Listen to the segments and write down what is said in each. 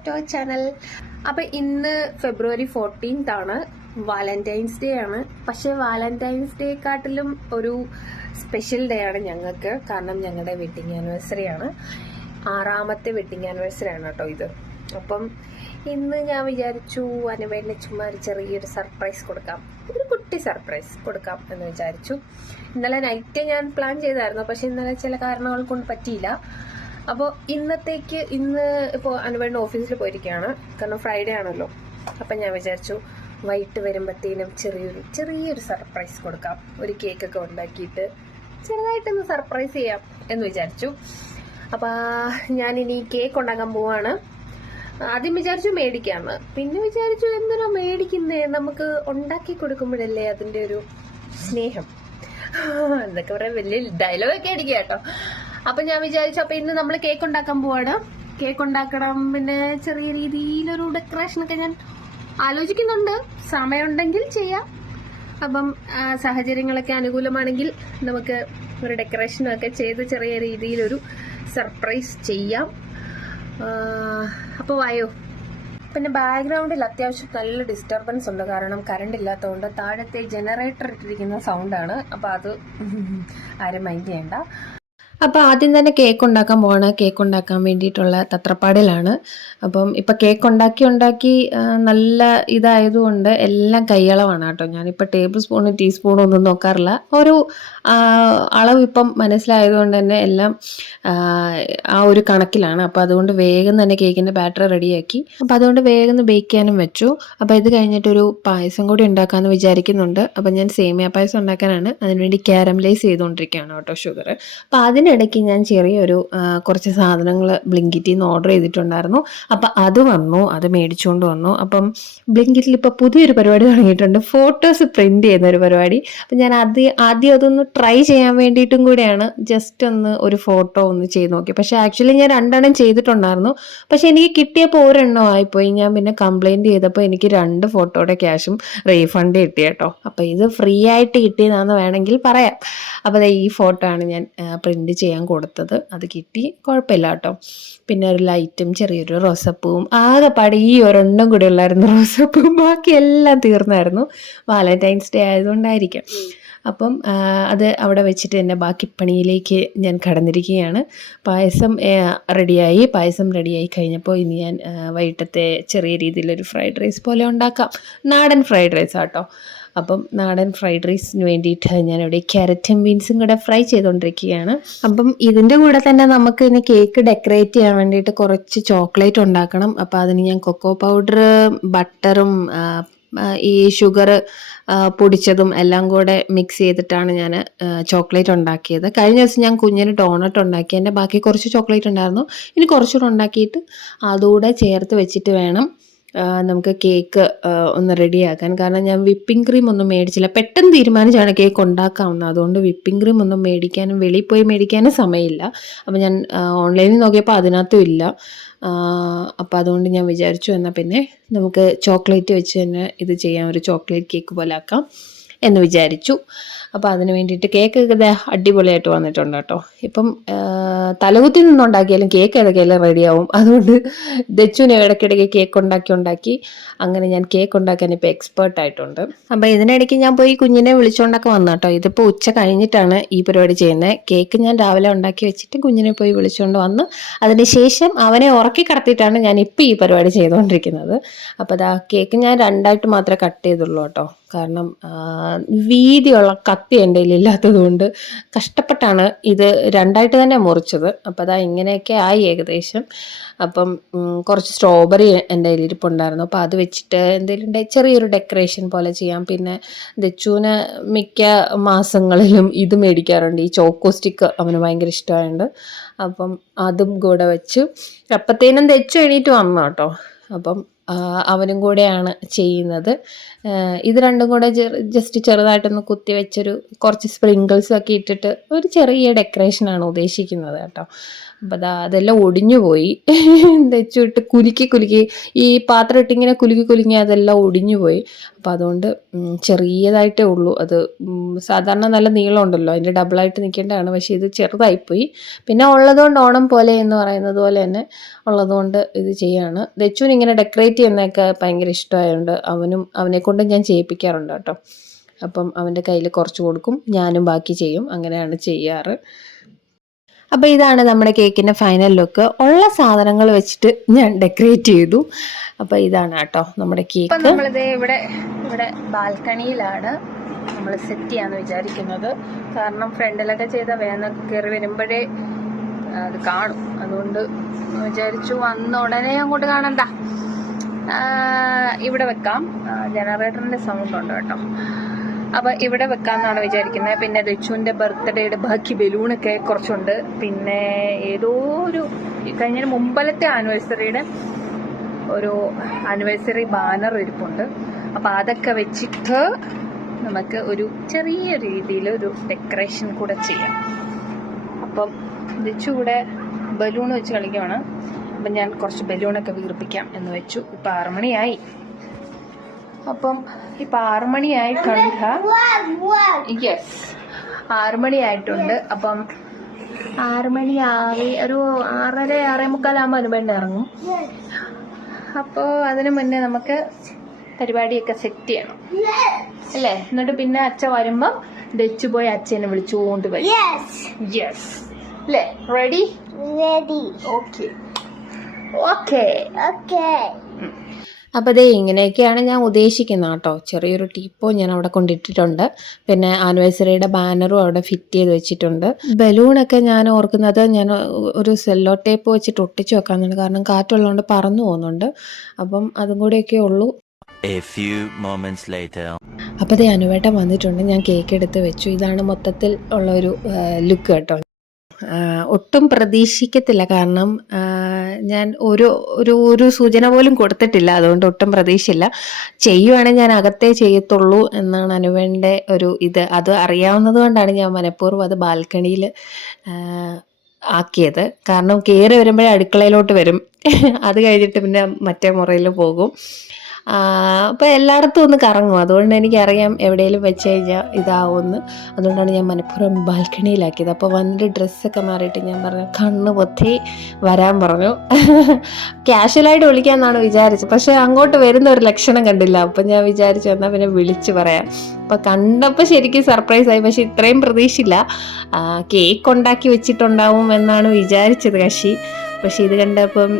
Back to our channel. അപ്പം ഇന്ന് February 14th ആണ്, വാലന്റൈൻസ് ഡേ ആണ്. പക്ഷെ വാലന്റൈൻസ് ഡേക്കാട്ടിലും ഒരു സ്പെഷ്യൽ ഡേ ആണ് ഞങ്ങൾക്ക്. കാരണം ഞങ്ങളുടെ വെഡിങ് ആനിവേഴ്സറി ആണ്, 6ാമത്തെ വെഡിങ് ആനിവേഴ്സറി ആണ് കേട്ടോ ഇത്. അപ്പം ഇന്ന് ഞാൻ വിചാരിച്ചു അനുവേണ്ടിന് ചുമ്മാ ഒരു ചെറിയൊരു സർപ്രൈസ് കൊടുക്കാം, ഒരു കുട്ടി സർപ്രൈസ് കൊടുക്കാം എന്ന് വിചാരിച്ചു. ഇന്നലെ നൈറ്റ് ഞാൻ പ്ലാൻ ചെയ്തായിരുന്നു, പക്ഷെ ഇന്നലെ ചില കാരണങ്ങൾ കൊണ്ട് പറ്റിയില്ല. അപ്പോൾ ഇന്ന് ഇപ്പോൾ അനുവേണ്ട ഓഫീസിൽ പോയിരിക്കുകയാണ്, കാരണം ഫ്രൈഡേ ആണല്ലോ. അപ്പം ഞാൻ വിചാരിച്ചു വൈകിട്ട് വരുമ്പോഴത്തേനും ചെറിയൊരു സർപ്രൈസ് കൊടുക്കാം, ഒരു കേക്കൊക്കെ ഉണ്ടാക്കിയിട്ട് ചെറുതായിട്ടൊന്ന് സർപ്രൈസ് ചെയ്യാം എന്ന് വിചാരിച്ചു. അപ്പോൾ ഞാനിനി കേക്ക് ഉണ്ടാക്കാൻ പോവാണ്. ആദ്യം വിചാരിച്ചു മേടിക്കാമെന്ന്, പിന്നെ വിചാരിച്ചു എന്തിനാ മേടിക്കുന്നേ, നമുക്ക് ഉണ്ടാക്കി കൊടുക്കുമ്പോഴല്ലേ അതിൻ്റെ ഒരു സ്നേഹം. എന്തൊക്കെ പറയാൻ വലിയ ഡയലോഗൊക്കെ അടിക്കുക കേട്ടോ. അപ്പം ഞാൻ വിചാരിച്ചു അപ്പം ഇന്ന് നമ്മൾ കേക്ക് ഉണ്ടാക്കാൻ പോവാണ്. കേക്ക് ഉണ്ടാക്കണം, പിന്നെ ചെറിയ രീതിയിലൊരു ഡെക്കറേഷനൊക്കെ ഞാൻ ആലോചിക്കുന്നുണ്ട്. സമയമുണ്ടെങ്കിൽ ചെയ്യാം. അപ്പം സാഹചര്യങ്ങളൊക്കെ അനുകൂലമാണെങ്കിൽ നമുക്ക് ഒരു ഡെക്കറേഷനൊക്കെ ചെയ്ത് ചെറിയ രീതിയിലൊരു സർപ്രൈസ് ചെയ്യാം. അപ്പോൾ വായോ. പിന്നെ ബാക്ക്ഗ്രൗണ്ടിൽ അത്യാവശ്യം നല്ല ഡിസ്റ്റർബൻസ് ഉണ്ട്, കാരണം കറണ്ട് ഇല്ലാത്തതുകൊണ്ട്. താഴത്തെ ജനറേറ്റർ ഇട്ടിരിക്കുന്ന സൗണ്ടാണ്, അപ്പോൾ അത് ആരും മൈൻഡ് ചെയ്യണ്ട. അപ്പോൾ ആദ്യം തന്നെ കേക്ക് ഉണ്ടാക്കാൻ പോവാണ്. കേക്ക് ഉണ്ടാക്കാൻ വേണ്ടിയിട്ടുള്ള തത്രപ്പാടിലാണ്. അപ്പം ഇപ്പം കേക്ക് ഉണ്ടാക്കി നല്ല ഇതായതുകൊണ്ട് എല്ലാം കൈയളവാണ് കേട്ടോ. ഞാനിപ്പോൾ ടേബിൾ സ്പൂണ് ടീസ്പൂണും ഒന്നും നോക്കാറില്ല. ഒരു അളവ് ഇപ്പം മനസ്സിലായതുകൊണ്ട് തന്നെ എല്ലാം ആ ഒരു കണക്കിലാണ്. അപ്പോൾ അതുകൊണ്ട് വേഗം തന്നെ കേക്കിൻ്റെ ബാറ്റർ റെഡിയാക്കി. അപ്പോൾ അതുകൊണ്ട് വേഗം ബേക്ക് ചെയ്യാനും വെച്ചു. അപ്പോൾ ഇത് കഴിഞ്ഞിട്ടൊരു പായസം കൂടി ഉണ്ടാക്കാമെന്ന് വിചാരിക്കുന്നുണ്ട്. അപ്പോൾ ഞാൻ സേമിയ പായസം ഉണ്ടാക്കാനാണ്, അതിനുവേണ്ടി കാരമലൈസ് ചെയ്തുകൊണ്ടിരിക്കുകയാണ് കേട്ടോ ഷുഗർ. അപ്പോൾ അതിനിടയ്ക്ക് ഞാൻ ചെറിയൊരു കുറച്ച് സാധനങ്ങൾ ബ്ലിങ്കിറ്റിൽ നിന്ന് ഓർഡർ ചെയ്തിട്ടുണ്ടായിരുന്നു. അപ്പം അത് വന്നു, അത് മേടിച്ചുകൊണ്ട് വന്നു. അപ്പം ബ്ലിങ്കിറ്റിൽ ഇപ്പോൾ പുതിയൊരു പരിപാടി തുടങ്ങിയിട്ടുണ്ട്, ഫോട്ടോസ് പ്രിൻറ്റ് ചെയ്യുന്ന ഒരു പരിപാടി. അപ്പം ഞാൻ ആദ്യം അതൊന്ന് ട്രൈ ചെയ്യാൻ വേണ്ടിയിട്ടും കൂടിയാണ് ജസ്റ്റ് ഒന്ന് ഒരു ഫോട്ടോ ഒന്ന് ചെയ്ത് നോക്കി. പക്ഷേ ആക്ച്വലി ഞാൻ 2 ചെയ്തിട്ടുണ്ടായിരുന്നു, പക്ഷേ എനിക്ക് കിട്ടിയപ്പോൾ ഒരെണ്ണം ആയിപ്പോയി. ഞാൻ പിന്നെ കംപ്ലയിൻറ്റ് ചെയ്തപ്പോൾ എനിക്ക് 2 ഫോട്ടോയുടെ ക്യാഷും റീഫണ്ട് കിട്ടി കേട്ടോ. അപ്പോൾ ഇത് ഫ്രീ ആയിട്ട് കിട്ടിയതാണെന്ന് വേണമെങ്കിൽ പറയാം. അപ്പോൾ ഈ ഫോട്ടോ ആണ് ഞാൻ പ്രിൻറ്റ് ചെയ്യാൻ കൊടുത്തത്, അത് കിട്ടി, കുഴപ്പമില്ല കേട്ടോ. പിന്നെ ഒരു ലൈറ്റും ചെറിയൊരു റോസപ്പൂവും, ആകെപ്പാടെ ഈ ഒരെണ്ണം കൂടി ഉള്ളായിരുന്നു റോസപ്പൂവും, ബാക്കി എല്ലാം തീർന്നായിരുന്നു. Valentine's day ആയതുകൊണ്ടായിരിക്കും. അപ്പം അത് അവിടെ വെച്ചിട്ട് തന്നെ ബാക്കി പണിയിലേക്ക് ഞാൻ കടന്നിരിക്കുകയാണ്. പായസം റെഡിയായി കഴിഞ്ഞപ്പോൾ ഇനി ഞാൻ വൈകിട്ടത്തെ ചെറിയ രീതിയിലൊരു ഫ്രൈഡ് റൈസ് പോലെ ഉണ്ടാക്കാം. നാടൻ ഫ്രൈഡ് റൈസ് ആട്ടോ. അപ്പം നാടൻ ഫ്രൈഡ് റൈസിന് വേണ്ടിയിട്ട് ഞാനിവിടെ ക്യാരറ്റും ബീൻസും കൂടെ ഫ്രൈ ചെയ്തുകൊണ്ടിരിക്കുകയാണ്. അപ്പം ഇതിൻ്റെ കൂടെ തന്നെ നമുക്ക് ഇനി കേക്ക് ഡെക്കറേറ്റ് ചെയ്യാൻ വേണ്ടിയിട്ട് കുറച്ച് ചോക്ലേറ്റ് ഉണ്ടാക്കണം. അപ്പോൾ അതിന് ഞാൻ കൊക്കോ പൗഡർ, ബട്ടറും ഈ ഷുഗർ പൊടിച്ചതും എല്ലാം കൂടെ മിക്സ് ചെയ്തിട്ടാണ് ഞാൻ ചോക്ലേറ്റ് ഉണ്ടാക്കിയത്. കഴിഞ്ഞ ദിവസം ഞാൻ കുഞ്ഞിന് ഡോണട്ട് ഉണ്ടാക്കി, എൻ്റെ ബാക്കി കുറച്ച് ചോക്ലേറ്റ് ഉണ്ടായിരുന്നു. ഇനി കുറച്ചുകൂടെ ഉണ്ടാക്കിയിട്ട് അതുകൂടെ ചേർത്ത് വെച്ചിട്ട് വേണം നമുക്ക് കേക്ക് ഒന്ന് റെഡിയാക്കാൻ. കാരണം ഞാൻ വിപ്പിംഗ് ക്രീം ഒന്നും മേടിച്ചില്ല, പെട്ടെന്ന് തീരുമാനിച്ചാണ് കേക്ക് ഉണ്ടാക്കാവുന്നത്. അതുകൊണ്ട് വിപ്പിംഗ് ക്രീം ഒന്നും മേടിക്കാനും വെളിയിൽ പോയി മേടിക്കാനും സമയമില്ല. അപ്പോൾ ഞാൻ ഓൺലൈനിൽ നോക്കിയപ്പോൾ അതിനകത്തും ഇല്ല. അപ്പോൾ അതുകൊണ്ട് ഞാൻ വിചാരിച്ചു എന്നാൽ പിന്നെ നമുക്ക് ചോക്ലേറ്റ് വെച്ച് തന്നെ ഇത് ചെയ്യാം, ഒരു ചോക്ലേറ്റ് കേക്ക് പോലെ ആക്കാം എന്ന് വിചാരിച്ചു. അപ്പോൾ അതിന് വേണ്ടിയിട്ട് കേക്കൊക്കെ ഇത് അടിപൊളിയായിട്ട് വന്നിട്ടുണ്ട് കേട്ടോ. ഇപ്പം തലകുത്തി നിന്നുണ്ടാക്കിയാലും കേക്ക് ഏതൊക്കെയാലും റെഡിയാവും. അതുകൊണ്ട് ദച്ചുവിനെ ഇടയ്ക്കിടയ്ക്ക് കേക്ക് ഉണ്ടാക്കി അങ്ങനെ ഞാൻ കേക്ക് ഉണ്ടാക്കാൻ ഇപ്പോൾ എക്സ്പേർട്ടായിട്ടുണ്ട്. അപ്പോൾ ഇതിനിടയ്ക്ക് ഞാൻ പോയി കുഞ്ഞിനെ വിളിച്ചുകൊണ്ടൊക്കെ വന്നു കേട്ടോ. ഇതിപ്പോൾ ഉച്ച കഴിഞ്ഞിട്ടാണ് ഈ പരിപാടി ചെയ്യുന്നത്. കേക്ക് ഞാൻ രാവിലെ ഉണ്ടാക്കി വെച്ചിട്ട് കുഞ്ഞിനെ പോയി വിളിച്ചുകൊണ്ട് വന്ന് അതിന് ശേഷം അവനെ ഉറക്കി കിടത്തിയിട്ടാണ് ഞാൻ ഇപ്പോൾ ഈ പരിപാടി ചെയ്തുകൊണ്ടിരിക്കുന്നത്. അപ്പോൾ അതാ കേക്ക് ഞാൻ 2ആയിട്ട് മാത്രമേ കട്ട് ചെയ്തുള്ളൂ കേട്ടോ. കാരണം വീതിയുള്ള കത്തി എൻ്റെ കയ്യിൽ ഇല്ലാത്തത് കൊണ്ട് കഷ്ടപ്പെട്ടാണ് ഇത് 2ആയിട്ട് തന്നെ മുറിച്ചത്. അപ്പോൾ അതാ ഇങ്ങനെയൊക്കെ ആയി ഏകദേശം. അപ്പം കുറച്ച് സ്ട്രോബെറി എൻ്റെ കയ്യിൽ ഇരിപ്പുണ്ടായിരുന്നു, അപ്പോൾ അത് വെച്ചിട്ട് എന്തെങ്കിലും ചെറിയൊരു ഡെക്കറേഷൻ പോലെ ചെയ്യാം. പിന്നെ ദച്ചുവിന് മിക്ക മാസങ്ങളിലും ഇത് മേടിക്കാറുണ്ട്, ഈ ചോക്കോ സ്റ്റിക്ക് അവന് ഭയങ്കര ഇഷ്ടമായുണ്ട്. അപ്പം അതും കൂടെ വെച്ചു. അപ്പത്തേനും ദച്ചു എണീറ്റ് വന്നു കേട്ടോ. അപ്പം അവനും കൂടെയാണ് ചെയ്യുന്നത്. ഇത് രണ്ടും കൂടെ ജസ്റ്റ് ചെറുതായിട്ടൊന്ന് കുത്തി വെച്ചൊരു കുറച്ച് സ്പ്രിങ്കിൾസൊക്കെ ഇട്ടിട്ട് ഒരു ചെറിയ ഡെക്കറേഷനാണ് ഉദ്ദേശിക്കുന്നത് കേട്ടോ. അപ്പം അതെല്ലാം ഒടിഞ്ഞു പോയി. വെച്ചിട്ട് കുലുക്കി ഈ പാത്രം ഇട്ടിങ്ങനെ കുലുക്കി അതെല്ലാം ഒടിഞ്ഞു പോയി. അപ്പം അതുകൊണ്ട് ചെറിയതായിട്ടേ ഉള്ളൂ. അത് സാധാരണ നല്ല നീളം ഉണ്ടല്ലോ, അതിൻ്റെ ഡബിളായിട്ട് നിൽക്കേണ്ടതാണ്. പക്ഷേ ഇത് ചെറുതായിപ്പോയി. പിന്നെ ഉള്ളതുകൊണ്ട് ഓണം പോലെ എന്ന് പറയുന്നത് പോലെ തന്നെ ഉള്ളതുകൊണ്ട് ഇത് ചെയ്യാണ്. ദച്ചുവിന് ഇങ്ങനെ ഡെക്കറേറ്റ് ചെയ്യുന്നതൊക്കെ ഭയങ്കര ഇഷ്ടമായതുകൊണ്ട് അവനെക്കൊണ്ട് ഞാൻ ചെയ്യിപ്പിക്കാറുണ്ട് കേട്ടോ. അപ്പം അവൻ്റെ കയ്യിൽ കുറച്ച് കൊടുക്കും, ഞാനും ബാക്കി ചെയ്യും. അങ്ങനെയാണ് ചെയ്യാറ്. അപ്പോൾ ഇതാണ് നമ്മുടെ കേക്കിൻ്റെ ഫൈനൽ ലുക്ക്. ഉള്ള സാധനങ്ങൾ വെച്ചിട്ട് ഞാൻ ഡെക്കറേറ്റ് ചെയ്തു. അപ്പോൾ ഇതാണ് കേട്ടോ നമ്മുടെ കേക്ക്. അപ്പം നമ്മളിത് ഇവിടെ ബാൽക്കണിയിലാണ് നമ്മൾ സെറ്റ് ചെയ്യാന്ന് വിചാരിക്കുന്നത്. കാരണം ഫ്രണ്ടിലൊക്കെ ചെയ്ത വേനൊക്കെ കയറി വരുമ്പോഴേ അത് കാണും. അതുകൊണ്ട് വിചാരിച്ചു വന്ന ഉടനെ അങ്ങോട്ട് കാണണ്ട, ഇവിടെ വെക്കാം. ജനറേറ്ററിൻ്റെ സൗണ്ട് ഉണ്ട് കേട്ടോ. അപ്പോൾ ഇവിടെ വെക്കാമെന്നാണ് വിചാരിക്കുന്നത്. പിന്നെ ദച്ചുവിൻ്റെ ബർത്ത്ഡേയുടെ ബാക്കി ബലൂണൊക്കെ കുറച്ചുണ്ട്. പിന്നെ ഏതോ ഒരു കഴിഞ്ഞ മുമ്പലത്തെ ആനിവേഴ്സറിയുടെ ഒരു ആനിവേഴ്സറി ബാനർ ഇരിപ്പുണ്ട്. അപ്പോൾ അതൊക്കെ വെച്ചിട്ട് നമുക്ക് ഒരു ചെറിയ രീതിയിൽ ഒരു ഡെക്കറേഷൻ കൂടെ ചെയ്യാം. അപ്പം ദച്ചു കൂടെ ബലൂൺ വെച്ച് കളിക്കുകയാണ്. അപ്പം ഞാൻ കുറച്ച് ബലൂണൊക്കെ വീർപ്പിക്കാം എന്ന് വെച്ചു. ഇപ്പം 6 മണിയായി. അപ്പം ഇപ്പം 6 മണിയായിട്ടുണ്ട്. യെസ്, 6 മണിയായിട്ടുണ്ട്. അപ്പം 6 മണിയായി, ഒരു 6:30 6:45 അനുബന്ധം ഇറങ്ങും. അപ്പോൾ അതിന് മുന്നേ നമുക്ക് പരിപാടിയൊക്കെ സെറ്റ് ചെയ്യണം അല്ലേ? എന്നിട്ട് പിന്നെ അച്ഛൻ വരുമ്പം ദച്ചു പോയി അച്ഛനെ വിളിച്ചുകൊണ്ട് വരും. യെസ് അല്ലേ? റെഡി? ഓക്കെ. അപ്പോൾ അതേ ഇങ്ങനെയൊക്കെയാണ് ഞാൻ ഉദ്ദേശിക്കുന്നത് കേട്ടോ. ചെറിയൊരു ടീപ്പോ ഞാൻ അവിടെ കൊണ്ടിട്ടിട്ടുണ്ട്. പിന്നെ ആനിവേഴ്സറിയുടെ ബാനറും അവിടെ ഫിറ്റ് ചെയ്ത് വെച്ചിട്ടുണ്ട്. ബലൂണൊക്കെ ഞാൻ ഓർക്കുന്നത് ഞാൻ ഒരു സെല്ലോ ടേപ്പ് വെച്ചിട്ട് ഒട്ടിച്ച് വെക്കാമെന്നുണ്ട്. കാരണം കാറ്റുള്ളതുകൊണ്ട് പറന്നു പോകുന്നുണ്ട്. അപ്പം അതും കൂടെയൊക്കെ ഉള്ളൂ. അപ്പോൾ അതേ അനുവേട്ടൻ വന്നിട്ടുണ്ട്. ഞാൻ കേക്ക് എടുത്ത് വെച്ചു. ഇതാണ് മൊത്തത്തിൽ ഉള്ള ഒരു ലുക്ക് കേട്ടോ. ഒട്ടും പ്രതീക്ഷിക്കത്തില്ല. കാരണം ഞാൻ ഒരു സൂചന പോലും കൊടുത്തിട്ടില്ല. അതുകൊണ്ട് ഒട്ടും പ്രതീക്ഷയില്ല. ചെയ്യുവാണെങ്കിൽ ഞാൻ അകത്തേ ചെയ്യത്തുള്ളൂ എന്നാണ് അനുവേൻ്റെ ഒരു ഇത്. അത് അറിയാവുന്നത് കൊണ്ടാണ് ഞാൻ മനഃപൂർവ്വം അത് ബാൽക്കണിയിൽ ആക്കിയത്. കാരണം കയറി വരുമ്പോഴേ അടുക്കളയിലോട്ട് വരും. അത് കഴിഞ്ഞിട്ട് പിന്നെ മറ്റേ മുറിയിൽ പോകും. അപ്പോൾ എല്ലായിടത്തും ഒന്ന് കറങ്ങും. അതുകൊണ്ട് എനിക്കറിയാം എവിടെയെങ്കിലും വെച്ച് കഴിഞ്ഞാൽ ഇതാവുമെന്ന്. അതുകൊണ്ടാണ് ഞാൻ മനഃപൂർവ്വം ബാൽക്കണിയിലാക്കിയത്. അപ്പോൾ വന്നിട്ട് ഡ്രസ്സൊക്കെ മാറിയിട്ട് ഞാൻ പറഞ്ഞു കണ്ണ് പൊത്തി വരാൻ പറഞ്ഞു. ക്യാഷ്വലായിട്ട് വിളിക്കാമെന്നാണ് വിചാരിച്ചത്. പക്ഷേ അങ്ങോട്ട് വരുന്ന ഒരു ലക്ഷണം കണ്ടില്ല. അപ്പം ഞാൻ വിചാരിച്ചു എന്നാൽ പിന്നെ വിളിച്ച് പറയാം. അപ്പോൾ കണ്ടപ്പോൾ ശരിക്കും സർപ്രൈസായി. പക്ഷേ ഇത്രയും പ്രതീക്ഷയില്ല. കേക്ക് ഉണ്ടാക്കി വെച്ചിട്ടുണ്ടാവും എന്നാണ് വിചാരിച്ചത് കക്ഷി. പക്ഷേ ഇത് കണ്ടപ്പം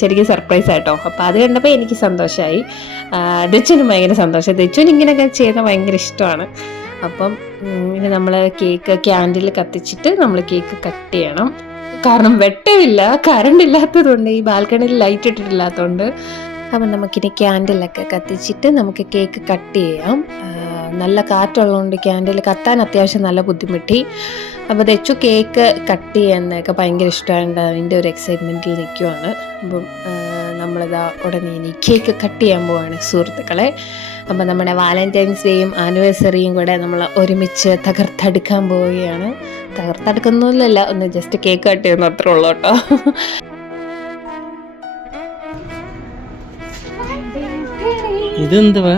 ശരിക്കും സർപ്രൈസ് ആയിട്ടോ. അപ്പോൾ അത് കണ്ടപ്പോൾ എനിക്ക് സന്തോഷമായി. ദച്ചുവിനും ഭയങ്കര സന്തോഷം. ദച്ചുവിന് ഇങ്ങനെയൊക്കെ ചെയ്യുന്നത് ഭയങ്കര ഇഷ്ടമാണ്. അപ്പം ഇനി നമ്മൾ കേക്ക് ക്യാൻഡിൽ കത്തിച്ചിട്ട് നമ്മൾ കേക്ക് കട്ട് ചെയ്യണം. കാരണം വെട്ടമില്ല, കറണ്ട് ഇല്ലാത്തതുകൊണ്ട്, ഈ ബാൽക്കണിയിൽ ലൈറ്റ് ഇട്ടിട്ടില്ലാത്തതുകൊണ്ട്. അപ്പം നമുക്കിനി ക്യാൻഡിലൊക്കെ കത്തിച്ചിട്ട് നമുക്ക് കേക്ക് കട്ട് ചെയ്യാം. നല്ല കാറ്റുള്ളതുകൊണ്ട് ക്യാൻഡിൽ കത്താൻ അത്യാവശ്യം നല്ല ബുദ്ധിമുട്ടി. അപ്പോൾ ദച്ചു കേക്ക് കട്ട് ചെയ്യാനൊക്കെ ഭയങ്കര ഇഷ്ടമായിട്ട് അതിൻ്റെ ഒരു എക്സൈറ്റ്മെൻറ്റിൽ നിൽക്കുവാണ്. അപ്പം നമ്മളിതാ ഉടനെ ഇനി കേക്ക് കട്ട് ചെയ്യാൻ പോവാണ് സുഹൃത്തുക്കളെ. അപ്പം നമ്മുടെ വാലന്റൈൻസ് ഡേയും ആനിവേഴ്സറിയും കൂടെ നമ്മൾ ഒരുമിച്ച് തകർത്തെടുക്കാൻ പോവുകയാണ്. തകർത്തെടുക്കുന്നൊന്നുമില്ല, ഒന്ന് ജസ്റ്റ് കേക്ക് കട്ട് ചെയ്യുന്ന അത്രേ ഉള്ളൂ കേട്ടോ. ഇതെന്തുവാ?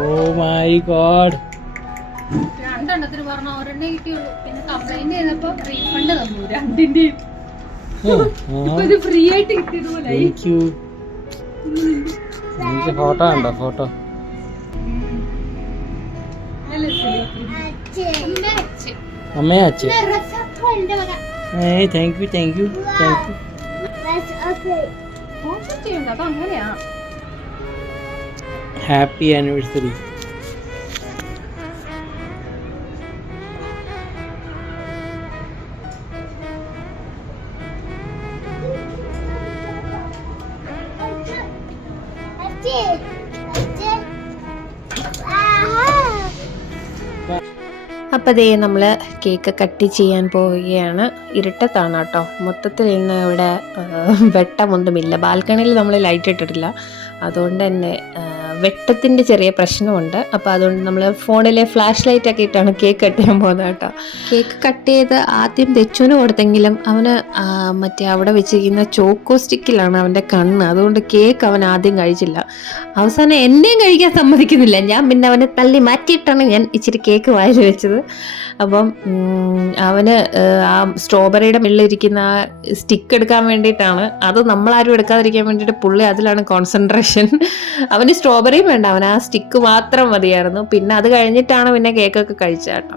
ഓ മൈ ഗോഡ്, രണ്ടെണ്ണത്തിന് പറഞ്ഞ ഒരെണ്ണേ കിട്ടിയുള്ളൂ. പിന്നെ കംപ്ലൈന്റ് ചെയ്തപ്പോ റീഫണ്ട് തന്നു രണ്ടിന്റെയും. ഫ്രീ ആയിട്ട് കിട്ടിയതുപോലെ. ഫോട്ടോ ഉണ്ടോ? ഫോട്ടോ അമ്മയെ അച്ഛൻ. Thank you. Happy anniversary. അപ്പോൾ അതേ നമ്മൾ കേക്ക് കട്ട് ചെയ്യാൻ പോവുകയാണ്. ഇരുട്ടത്താണ് കേട്ടോ, മൊത്തത്തിൽ ഇന്ന് ഇവിടെ വെട്ടമൊന്നുമില്ല. ബാൽക്കണിയിൽ നമ്മൾ ലൈറ്റ് ഇട്ടിട്ടില്ല, അതുകൊണ്ട് തന്നെ വെട്ടത്തിൻ്റെ ചെറിയ പ്രശ്നമുണ്ട്. അപ്പോൾ അതുകൊണ്ട് നമ്മൾ ഫോണിലെ ഫ്ലാഷ് ലൈറ്റ് ഒക്കെ ഇട്ടാണ് കേക്ക് കട്ട് ചെയ്യാൻ പോകുന്നത് കേട്ടോ. കേക്ക് കട്ട് ചെയ്ത് ആദ്യം തെച്ചുവിന് കൊടുത്തെങ്കിലും അവന് മറ്റേ അവിടെ വെച്ചിരിക്കുന്ന ചോക്കോ സ്റ്റിക്കിലാണ് അവൻ്റെ കണ്ണ്, അതുകൊണ്ട് കേക്ക് അവൻ ആദ്യം കഴിച്ചില്ല. അവസാനം എന്നെയും കഴിക്കാൻ സമ്മതിക്കുന്നില്ല. ഞാൻ പിന്നെ അവനെ തള്ളി മാറ്റിയിട്ടാണ് ഞാൻ ഇച്ചിരി കേക്ക് വായിൽ വെച്ചത്. അപ്പം അവന് ആ സ്ട്രോബെറിയുടെ മുകളിലിരിക്കുന്ന ആ സ്റ്റിക്ക് എടുക്കാൻ വേണ്ടിയിട്ടാണ്, അത് നമ്മളാരും എടുക്കാതിരിക്കാൻ വേണ്ടിയിട്ട് പുള്ളി അതിലാണ് കോൺസെൻട്രേഷൻ. അവന് സ്ട്രോബെറിയും വേണ്ട, അവൻ ആ സ്റ്റിക്ക് മാത്രം മതിയായിരുന്നു. പിന്നെ അത് കഴിഞ്ഞിട്ടാണ് പിന്നെ കേക്കൊക്കെ കഴിച്ചത് കേട്ടോ.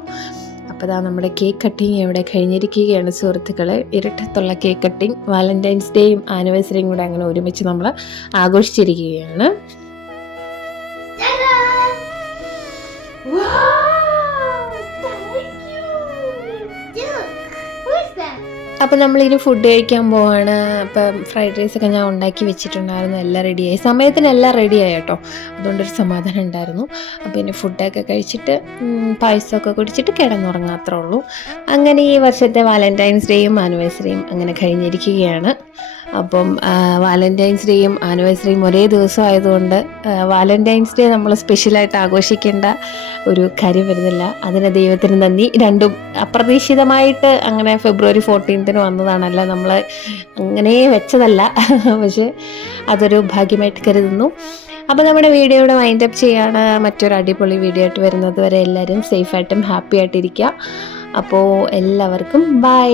അപ്പോൾ ഇതാ നമ്മുടെ കേക്ക് കട്ടിങ് ഇവിടെ കഴിഞ്ഞിരിക്കുകയാണ് സുഹൃത്തുക്കളെ. ഇരുട്ടത്തുള്ള കേക്ക് കട്ടിങ്, വാലന്റൈൻസ് ഡേയും ആനിവേഴ്സറിയും കൂടെ അങ്ങനെ ഒരുമിച്ച് നമ്മൾ ആഘോഷിച്ചിരിക്കുകയാണ്. അപ്പോൾ നമ്മളിനി ഫുഡ് കഴിക്കാൻ പോവാണ്. അപ്പം ഫ്രൈഡ് റൈസൊക്കെ ഞാൻ ഉണ്ടാക്കി വെച്ചിട്ടുണ്ടായിരുന്നു, എല്ലാം റെഡിയായി, സമയത്തിന് എല്ലാം റെഡിയായി കേട്ടോ, അതുകൊണ്ടൊരു സമാധാനം ഉണ്ടായിരുന്നു. അപ്പോൾ ഇനി ഫുഡൊക്കെ കഴിച്ചിട്ട് പായസമൊക്കെ കുടിച്ചിട്ട് കിടന്നുറങ്ങാത്രേ ഉള്ളൂ. അങ്ങനെ ഈ വർഷത്തെ വാലന്റൈൻസ് ഡേയും ആനിവേഴ്സറിയും അങ്ങനെ കഴിഞ്ഞിരിക്കുകയാണ്. അപ്പം വാലന്റൈൻസ് ഡേയും ആനിവേഴ്സറിയും ഒരേ ദിവസം ആയതുകൊണ്ട് വാലന്റൈൻസ് ഡേ നമ്മൾ സ്പെഷ്യലായിട്ട് ആഘോഷിക്കേണ്ട ഒരു കാര്യം വരുന്നില്ല. അതിന് ദൈവത്തിന് നന്ദി. രണ്ടും അപ്രതീക്ഷിതമായിട്ട് അങ്ങനെ ഫെബ്രുവരി 14 വന്നതാണല്ല, നമ്മൾ അങ്ങനെ വെച്ചതല്ല, പക്ഷെ അതൊരു ഭാഗ്യമായിട്ട് കരുതുന്നു. അപ്പോൾ നമ്മുടെ വീഡിയോയുടെ വൈൻഡപ്പ് ചെയ്യാണ്. മറ്റൊരു അടിപൊളി വീഡിയോ ആയിട്ട് വരുന്നത് വരെ എല്ലാവരും സേഫായിട്ടും ഹാപ്പി ആയിട്ടിരിക്കുക. അപ്പോൾ എല്ലാവർക്കും ബൈ.